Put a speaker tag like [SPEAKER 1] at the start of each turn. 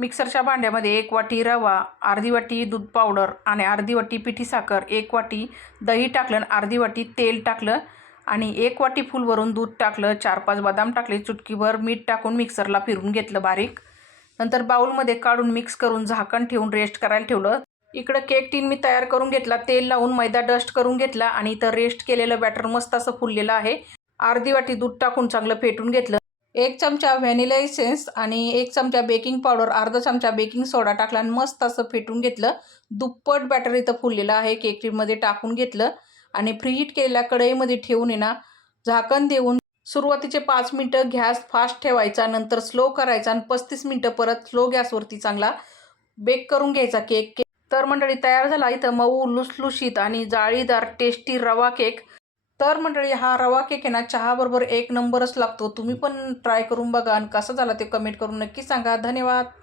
[SPEAKER 1] मिक्सरच्या भांड्यामध्ये एक वाटी रवा अर्धी वाटी दूध पावडर आणि अर्धी वाटी पिठी साखर एक वाटी दही टाकलं आणि अर्धी वाटी तेल टाकलं आणि एक वाटी फुलवरून दूध टाकलं चार पाच बदाम टाकले चुटकीभर मीठ टाकून मिक्सरला फिरून घेतलं बारीक. नंतर बाऊलमध्ये काढून मिक्स करून झाकण ठेवून रेस्ट करायला ठेवलं. इकडं केक टीन मी तयार करून घेतला तेल लावून मैदा डस्ट करून घेतला आणि इथं रेस्ट केलेलं बॅटर मस्त असं फुललेलं आहे. अर्धी वाटी दूध टाकून चांगलं फेटून घेतलं. एक चमचा व्हॅनिला इसेन्स आणि एक चमचा बेकिंग पावडर अर्धा चमचा बेकिंग सोडा टाकला आणि मस्त असं फेटून घेतलं. दुप्पट बॅटर इथं फुललेलं आहे केक टीनमध्ये टाकून घेतलं. आणि फ्रीहीट केलेल्या कढईमध्ये ठेवून आहे ना झाकण देऊन सुरुवातीचे पाच मिनटं गॅस फास्ट ठेवायचा नंतर स्लो करायचा आणि पस्तीस मिनटं परत स्लो गॅसवरती चांगला बेक करून घ्यायचा केक केक तर मंडळी तयार झाला इथं मऊ लुसलुशीत आणि जाळीदार टेस्टी रवा केक तर मंडळी हा रवा केक आहे ना चहाबरोबर एक नंबरच लागतो. तुम्ही पण ट्राय करून बघा आणि कसा झाला ते कमेंट करून नक्की सांगा. धन्यवाद.